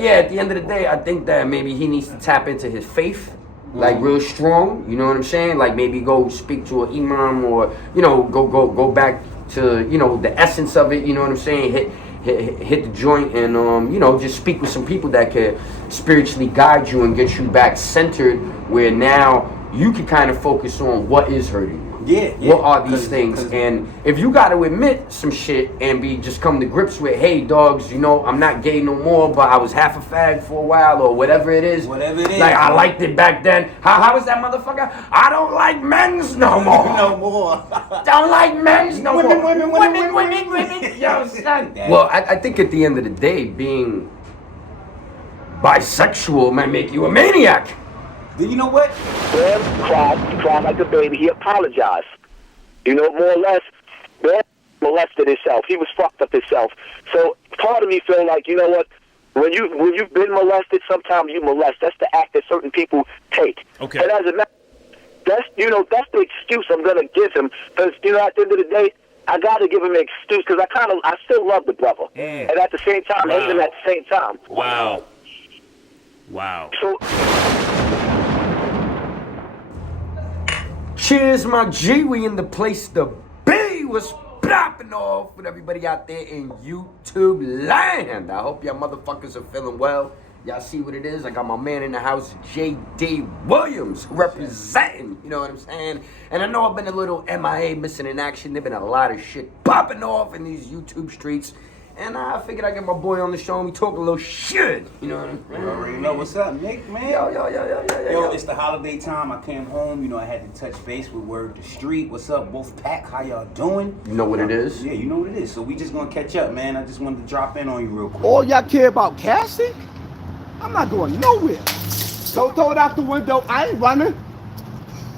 Yeah, at the end of the day, I think that maybe he needs to tap into his faith, like real strong. You know what I'm saying? Like maybe go speak to an imam, or go back to the essence of it. You know what I'm saying? Hit the joint and just speak with some people that could spiritually guide you and get you back centered, where now you can kind of focus on what is hurting you. Yeah. What are these things? And if you got to admit some shit and just come to grips with, hey, dogs, I'm not gay no more, but I was half a fag for a while, or whatever it is. Whatever it is. Like, I liked it back then. How was that motherfucker? I don't like men's no more. No more. Don't like men's no Women, more. women. Yo, son. Well, I think at the end of the day, being bisexual might make you a maniac. Do you know what? Bam cried like a baby. He apologized. More or less, Bam molested himself. He was fucked up himself. So part of me feel like, you know what? When you've been molested, sometimes you molest. That's the act that certain people take. Okay. And as a matter, that's the excuse I'm gonna give him. Because at the end of the day, I gotta give him an excuse because I still love the brother, and at the same time, hate him at the same time. Wow. So. Cheers, my G. We in the place to be. What's popping off with everybody out there in YouTube land? I hope y'all motherfuckers are feeling well. Y'all see what it is? I got my man in the house, J.D. Williams, representing. You know what I'm saying? And I know I've been a little MIA, missing in action. There's been a lot of shit popping off in these YouTube streets. And I figured I'd get my boy on the show and we talk a little shit. You know what I'm saying? You already know what's up, Nick, man. Yo. It's the holiday time. I came home. I had to touch base with Word the Street. What's up, Wolfpack? How y'all doing? You know what it is? Yeah, you know what it is. So we just gonna catch up, man. I just wanted to drop in on you real quick. All y'all care about Cassie? I'm not going nowhere. Don't throw it out the window. I ain't running.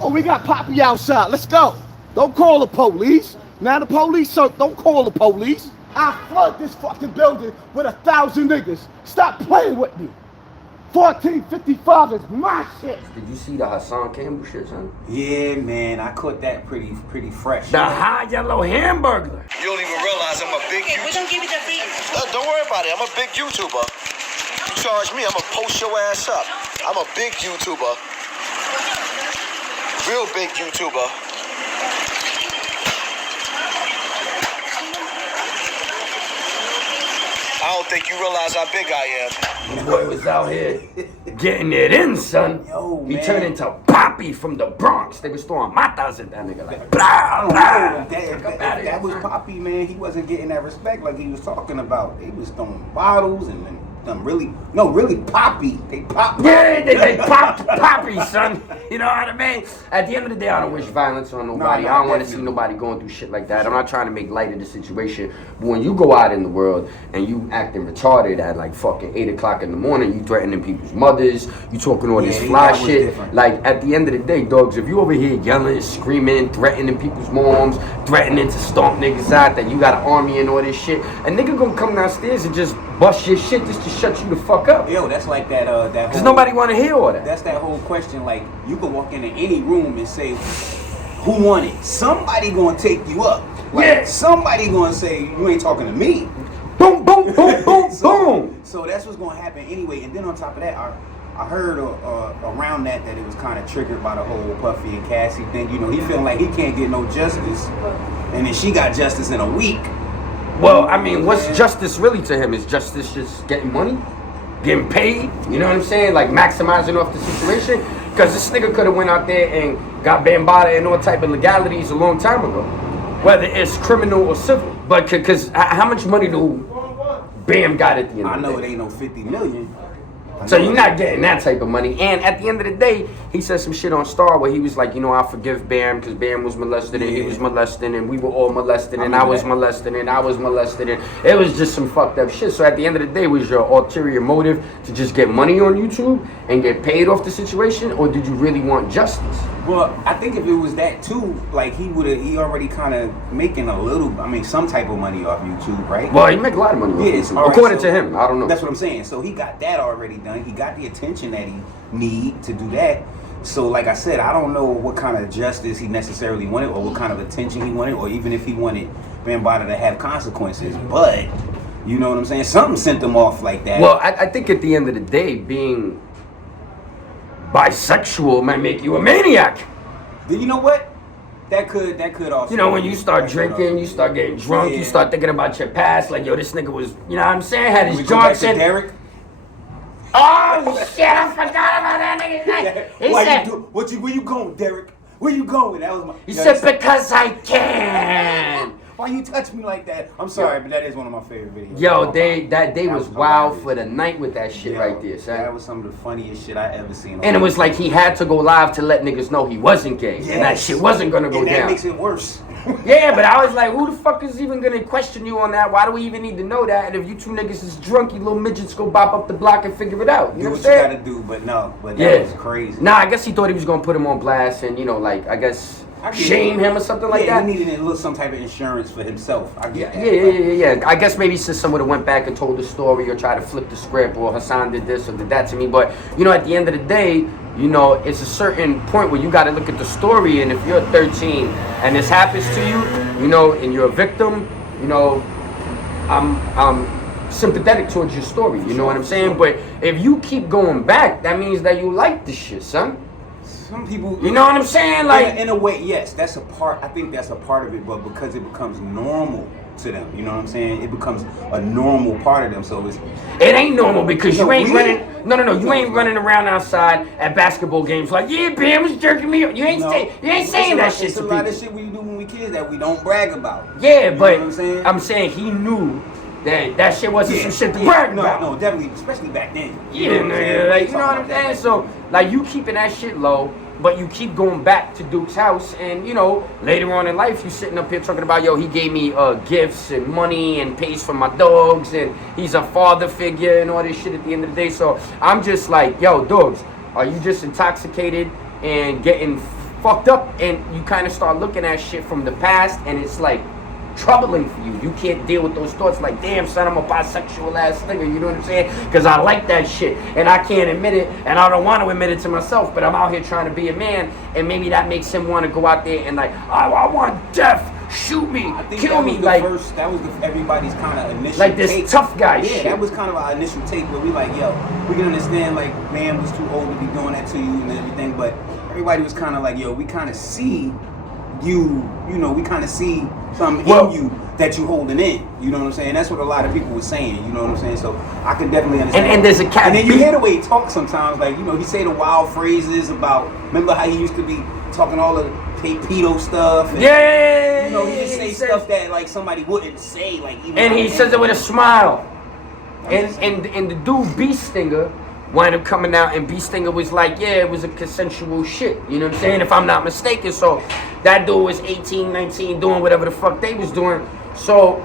Oh, we got Poppy outside. Let's go. Don't call the police. Now the police, so don't call the police. I flood this fucking building with 1,000 niggas. Stop playing with me. 1455 is my shit. Did you see the Hassan Campbell shit, son? Yeah, man. I caught that pretty fresh. The high yellow hamburger. You don't even realize I'm a big YouTuber. We're gonna give you the free. Don't worry about it. I'm a big YouTuber. You charge me, I'm gonna post your ass up. I'm a big YouTuber. Real big YouTuber. I don't think you realize how big I am. The boy was out here getting it in, son. Yo, he man. turned into Poppy from the Bronx. They was throwing matas at that nigga like, blah, blah. That was Poppy, man. He wasn't getting that respect like he was talking about. They was throwing bottles and really Poppy. They popped. Yeah, they popped Poppy, son. You know what I mean? At the end of the day, I don't wish violence on nobody. I don't want to see nobody going through shit like that. I'm not trying to make light of the situation. But when you go out in the world and you acting retarded at like fucking 8 o'clock in the morning, you threatening people's mothers, you talking all this fly shit. Different. Like at the end of the day, dogs, if you over here yelling, screaming, threatening people's moms, threatening to stomp niggas out, that you got an army and all this shit, a nigga gonna come downstairs and just bust your shit just to shut you the fuck up. Yo, that's like that Cause nobody wanna hear all that. That's that whole question. Like, you can walk into any room and say, who won it? Somebody gonna take you up. Like, yeah. Somebody gonna say, you ain't talking to me. Boom, boom, boom, boom, boom. So that's what's gonna happen anyway. And then on top of that, I heard around that it was kind of triggered by the whole Puffy and Cassie thing. He feeling like he can't get no justice, and then she got justice in a week. Well, I mean, what's justice really to him? Is justice just getting money? Getting paid? You know what I'm saying? Like maximizing off the situation? Because this nigga could have went out there and got bambada and all type of legalities a long time ago. Whether it's criminal or civil. But because how much money do Bam got at the end of the day? I know it ain't no 50 million. So you're not getting that type of money. And at the end of the day, he said some shit on Star where he was like, I forgive Bam because Bam was molested and he was molested and we were all molested and I was molested and I was molested and it was just some fucked up shit. So at the end of the day, was your ulterior motive to just get money on YouTube and get paid off the situation, or did you really want justice? Well, I think if it was that too, like he already kind of making some type of money off YouTube, right? Well, he make a lot of money off YouTube, according to him. I don't know. That's what I'm saying. So he got that already done. He got the attention that he need to do that. So like I said, I don't know what kind of justice he necessarily wanted or what kind of attention he wanted or even if he wanted Bambaataa to have consequences. But You know what I'm saying? Something sent them off like that. Well, I think at the end of the day, being bisexual might make you a maniac. Then you know what? That could also. You know, when you start drinking, you start getting drunk, you start thinking about your past, like, yo, this nigga was, you know what I'm saying, had his joints in. Derek? Oh, shit, I forgot about that nigga's name. He said, where you going, Derek? Where you going? That was my. He said, because I can. Why you touch me like that? I'm sorry, but that is one of my favorite videos. Yo, that day was wild for the night with that shit right there, son. That was some of the funniest shit I ever seen. And it was like he had to go live to let niggas know he wasn't gay. Yes. And that shit wasn't gonna go and that down. Makes it worse. Yeah, but I was like, who the fuck is even gonna question you on that? Why do we even need to know that? And if you two niggas is drunk, you little midgets go bop up the block and figure it out. You know what I'm saying? You gotta do, but that was crazy. Nah, I guess he thought he was gonna put him on blast and, you know, like, I guess shame him or something like that. He needed a little some type of insurance for himself. I get that. Yeah. I guess maybe since someone would have went back and told the story or tried to flip the script or Hassan did this or did that to me. But, you know, at the end of the day, you know, it's a certain point where you got to look at the story. And if you're 13 and this happens to you, you know, and you're a victim, you know, I'm sympathetic towards your story. You know what I'm saying? But if you keep going back, that means that you like this shit, son. Some people, you know what I'm saying? Like, in a way, yes, that's a part. I think that's a part of it, but because it becomes normal to them, you know what I'm saying? It becomes a normal part of them. So it ain't normal because you ain't running. No, you ain't running around outside at basketball games like, yeah, Bam was jerking me up. You ain't saying that shit to people. It's a lot of shit we do when we kids that we don't brag about. Yeah, you but know what I'm saying he knew that shit wasn't some shit to brag about. No, definitely, especially back then. Yeah, nigga, like, you know what I'm saying? So, like, you keeping that shit low, but you keep going back to Duke's house, and, you know, later on in life, you sitting up here talking about, yo, he gave me gifts and money and pays for my dogs, and he's a father figure and all this shit at the end of the day. So, I'm just like, yo, dogs, are you just intoxicated and getting fucked up? And you kind of start looking at shit from the past, and it's like, troubling for you. You can't deal with those thoughts like, damn, son, I'm a bisexual ass nigga, you know what I'm saying? Because I like that shit, and I can't admit it, and I don't want to admit it to myself, but I'm out here trying to be a man, and maybe that makes him want to go out there and like, I want death, shoot me, kill me. Like, that was everybody's kind of initial like this take. tough guy shit. Yeah, that was kind of our initial take where we like, yo, we can understand like, man was too old to be doing that to you and everything, but everybody was kind of like, yo, we kind of see you know, we kind of see something in you that you holding in. You know what I'm saying? That's what a lot of people were saying. You know what I'm saying? So I can definitely understand. And there's a cat. And then you hear the way he talks sometimes. Like, you know, he say the wild phrases about. Remember how he used to be talking all the pedo stuff? And, yeah. You know, he just say stuff that like somebody wouldn't say. Like, even. And he says it with a smile. And the dude Beast Stinger wind up coming out, and Beast Stinger was like, yeah, it was a consensual shit, you know what I'm saying, if I'm not mistaken. So that dude was 18, 19, doing whatever the fuck they was doing. So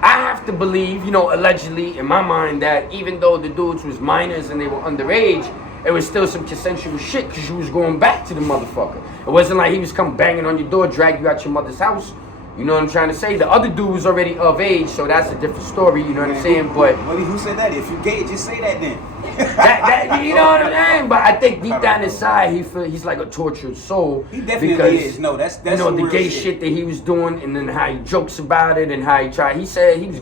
I have to believe, you know, allegedly in my mind, that even though the dudes was minors and they were underage, it was still some consensual shit because you was going back to the motherfucker. It wasn't like he was come banging on your door, drag you out your mother's house. You know what I'm trying to say? The other dude was already of age, so that's a different story, you know what I'm saying? But who said that? If you gay, just say that then. that you know what I'm saying? But I think deep down inside, he's like a tortured soul. He definitely is. No, that's you know, the gay shit that he was doing, and then how he jokes about it, and how he tried. He said he was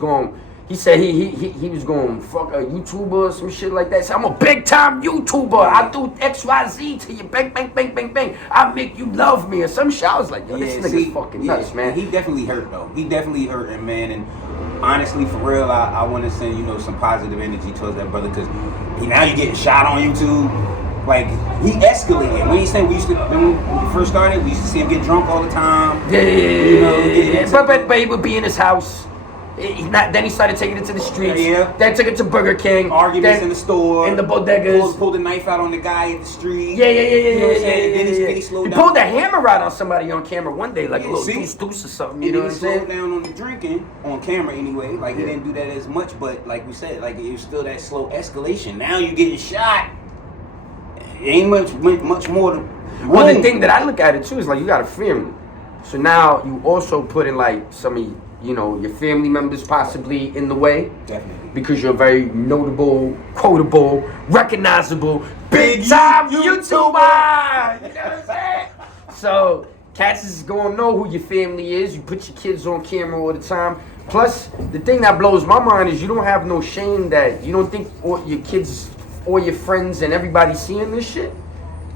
going fuck a YouTuber or some shit like that. So I'm a big time YouTuber. I do XYZ to you, bang, bang, bang, bang, bang. I make you love me or some shit. I was like, yo, this nigga's fucking nuts, man. He definitely hurt though. He definitely hurt, and man, and honestly, for real, I want to send, you know, some positive energy towards that brother, because now you're getting shot on YouTube. Like, he escalated. When when we first started, we used to see him get drunk all the time. Yeah. But he would be in his house. Then he started taking it to the streets. Yeah. Then took it to Burger King. Arguments in the store. In the bodegas. Pulled a knife out on the guy in the street. Yeah. You know what I'm saying? Then he slowed he down. pulled a hammer out on somebody on camera one day, like a little deuce or something. You know what I'm saying? He slowed down on the drinking, on camera anyway. Like, he didn't do that as much, but like we said, like, it was still that slow escalation. Now you're getting shot. It ain't much more to... Well, the thing that I look at it too is like, you got a family. So now you also put in like some of your family members possibly in the way. Definitely. Because you're a very notable, quotable, recognizable, big time YouTuber. You know what I'm saying? So cats is gonna know who your family is. You put your kids on camera all the time. Plus, the thing that blows my mind is you don't have no shame that you don't think all your kids, all your friends, and everybody seeing this shit.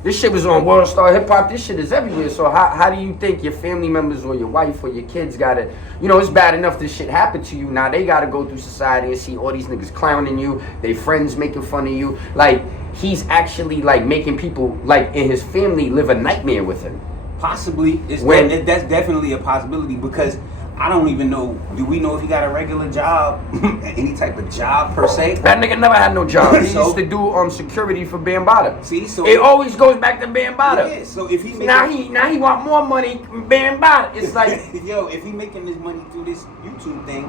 This shit was on World Star Hip Hop. This shit is everywhere. So how do you think your family members or your wife or your kids gotta, you know, it's bad enough this shit happened to you. Now they gotta go through society and see all these niggas clowning you, they friends making fun of you. Like, he's actually like making people like in his family live a nightmare with him. Possibly. That's definitely a possibility because I don't even know. Do we know if he got a regular job, any type of job per se? That nigga never had no job. He used to do security for Bambaataa. See, so it always goes back to Bambaataa. Yeah. So if he now he want more money, Bambaataa. It's like yo, if he making this money through this YouTube thing,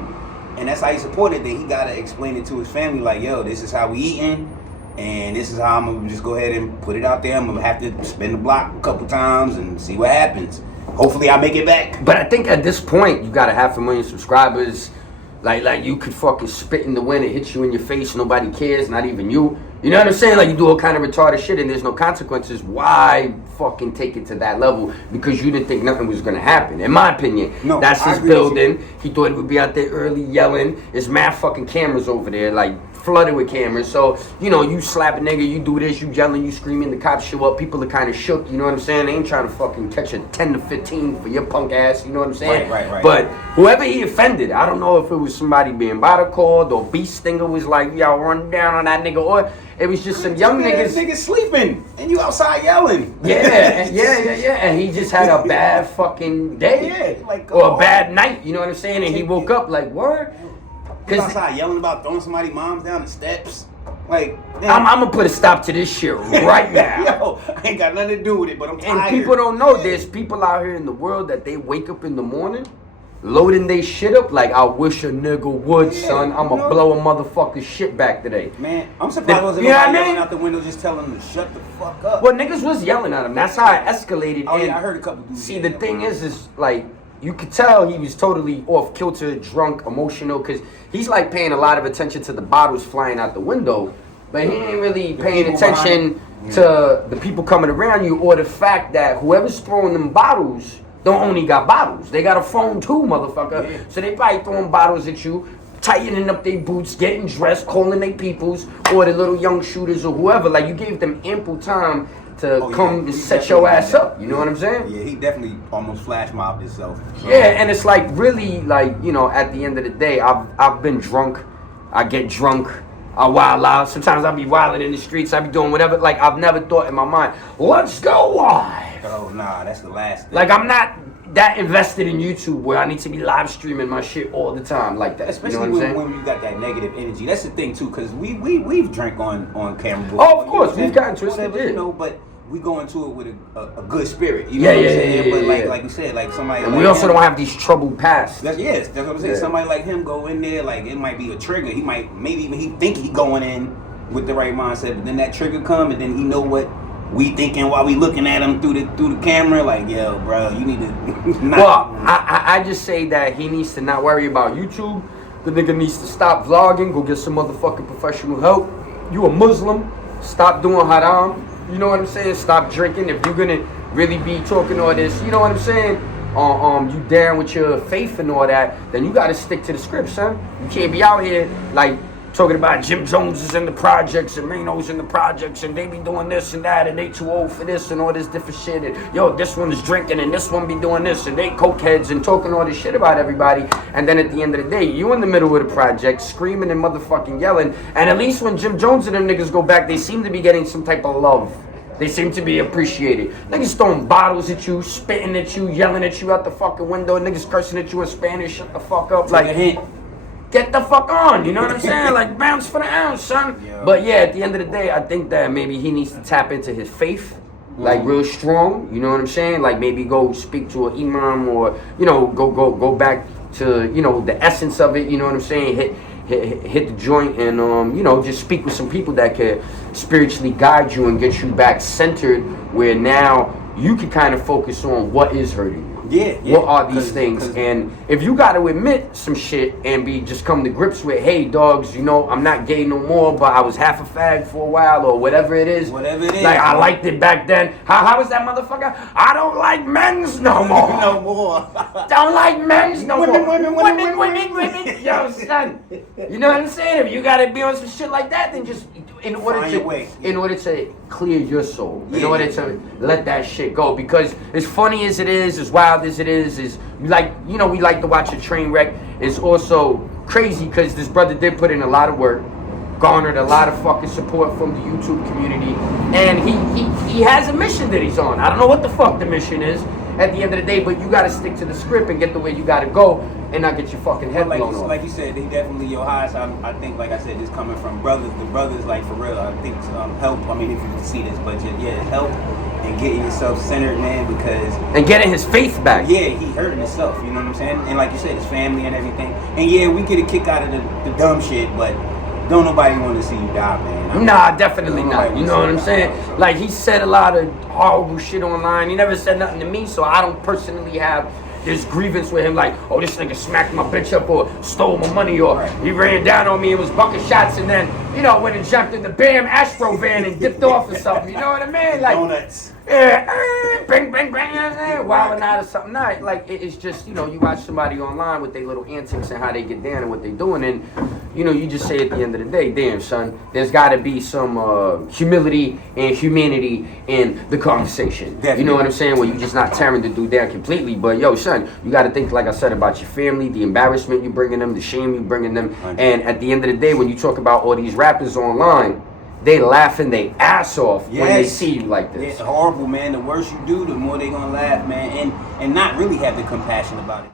and that's how he supported, then he gotta explain it to his family. Like, yo, this is how we eating, and this is how I'm gonna just go ahead and put it out there. I'm gonna have to spin the block a couple times and see what happens. Hopefully I make it back. But I think at this point you got 500,000 subscribers. Like you could fucking spit in the wind and hit you in your face. Nobody cares, not even you. You know what I'm saying? Like you do all kind of retarded shit and there's no consequences. Why fucking take it to that level? Because you didn't think nothing was gonna happen. In my opinion, no, that's his building. He thought he would be out there early yelling. There's mad fucking cameras over there, like flooded with cameras. So, you know, you slap a nigga, you do this, you yelling, you screaming, the cops show up, people are kind of shook, you know what I'm saying? They ain't trying to fucking catch a 10 to 15 for your punk ass, you know what I'm saying? Right. But whoever he offended, I don't know if it was somebody being body called or Beast Stinger was like, y'all run down on that nigga, or it was just some young niggas. Niggas sleeping and you outside yelling. Yeah, and he just had a bad fucking day. Yeah, like, or a bad night, you know what I'm saying? And he woke up like, word? Cause outside yelling about throwing somebody's moms down the steps. Like, I'm gonna put a stop to this shit right now. Yo, I ain't got nothing to do with it, but I'm tired. And people don't know there's people out here in the world that they wake up in the morning loading they shit up like, I wish a nigga would, son. I'ma blow a motherfucker's shit back today. Man, I'm surprised wasn't nobody yelling out the window just telling him to shut the fuck up. Well, niggas was yelling at him. That's how it escalated. Oh, yeah, I heard a couple dudes. See, the thing is like, you could tell he was totally off kilter, drunk, emotional, because he's like paying a lot of attention to the bottles flying out the window, but he ain't really paying attention to the people coming around you or the fact that whoever's throwing them bottles don't only got bottles. They got a phone too, motherfucker. Yeah. So they probably throwing bottles at you, tightening up their boots, getting dressed, calling their peoples, or the little young shooters or whoever. Like, you gave them ample time to come and set your ass up, you know what I'm saying? Yeah, he definitely almost flash mobbed himself. So. Yeah, and it's like really like, you know, at the end of the day, I've been drunk, I get drunk, I wild out. Sometimes I be wilding in the streets, I be doing whatever. Like, I've never thought in my mind, let's go live. Oh nah, that's the last thing. Like, I'm not that invested in YouTube where I need to be live streaming my shit all the time like that. Especially you know when you got that negative energy. That's the thing too, because we've drank on camera. Oh, of course, we've gotten twisted. You know, but we go into it with a good spirit. You know what I'm saying? But like you said, like somebody. And like we also him, don't have these troubled pasts. That's what I'm saying. Yeah. Somebody like him go in there, like it might be a trigger. He might maybe even he think he going in with the right mindset, but then that trigger come, and then he know what we thinking while we looking at him through the camera. Like, yo, bro, you need to. Well, I just say that he needs to not worry about YouTube. The nigga needs to stop vlogging. Go get some motherfucking professional help. You a Muslim? Stop doing haram. You know what I'm saying? Stop drinking. If you're gonna really be talking all this, you know what I'm saying? You down with your faith and all that, then you gotta stick to the script, son. You can't be out here like talking about Jim Jones is in the projects and Reno's in the projects and they be doing this and that and they too old for this and all this different shit and yo, this one is drinking and this one be doing this and they cokeheads and talking all this shit about everybody, and then at the end of the day you in the middle of the project screaming and motherfucking yelling, and at least when Jim Jones and them niggas go back they seem to be getting some type of love. They seem to be appreciated. Niggas throwing bottles at you, spitting at you, yelling at you out the fucking window, niggas cursing at you in Spanish, shut the fuck up. Like, a hint. Get the fuck on, you know what I'm saying? Like, bounce for the ounce, son. Yeah. But yeah, at the end of the day, I think that maybe he needs to tap into his faith, like real strong, you know what I'm saying? Like maybe go speak to an imam or, you know, go back to, you know, the essence of it, you know what I'm saying? Hit the joint and, you know, just speak with some people that can spiritually guide you and get you back centered where now you can kind of focus on what is hurting you. Yeah, yeah. What are these things? And if you got to admit some shit and just come to grips with, hey, dogs, you know, I'm not gay no more, but I was half a fag for a while, or whatever it is. Whatever it is. Like, I liked it back then. How was that motherfucker? I don't like men's no more. No more. Don't like men's no Women, more. women. Yo, son. You know what I'm saying? If you got to be on some shit like that, then just in order Find your way. in order to clear your soul, in Yeah. order to let that shit go. Because as funny as it is, as wild as it is like, you know, we like to watch a train wreck. It's also crazy because this brother did put in a lot of work, garnered a lot of fucking support from the YouTube community, and he has a mission that he's on. I don't know what the fuck the mission is at the end of the day, but you gotta stick to the script and get the way you gotta go and not get your fucking head blown off. Like you said, they definitely your highs. I think, like I said, just coming from brothers. The brothers, like for real, I think help. I mean, if you can see this, but yeah, help and getting yourself centered, man, because and getting his faith back. yeah, he hurting himself. You know what I'm saying? And like you said, his family and everything. And yeah, we get a kick out of the dumb shit, but don't nobody want to see you die, man. Nah, definitely Don't not. nobody You wanna know what see I'm you saying? die. Like, he said a lot of horrible shit online. He never said nothing to me, so I don't personally have this grievance with him. Like, oh, this nigga smacked my bitch up or stole my money or he ran down on me and was bucking shots and then, you know, went and jumped in the Bam Astro van and dipped off or something. You know what I mean? Like, Donuts. yeah, bang, bang, bang, wilding out or something. Not like it's just, you know, you watch somebody online with their little antics and how they get down and what they doing, and you know, you just say at the end of the day, damn son, there's got to be some humility and humanity in the conversation. Definitely. You know what I'm saying? Where you just not tearing the dude down completely, but yo, son, you got to think, like I said, about your family, the embarrassment you bringing them, the shame you bringing them, and at the end of the day, when you talk about all these rappers online, they laughing their ass off when they see you like this. It's horrible, man. The worse you do, the more they gonna laugh, man, and not really have the compassion about it.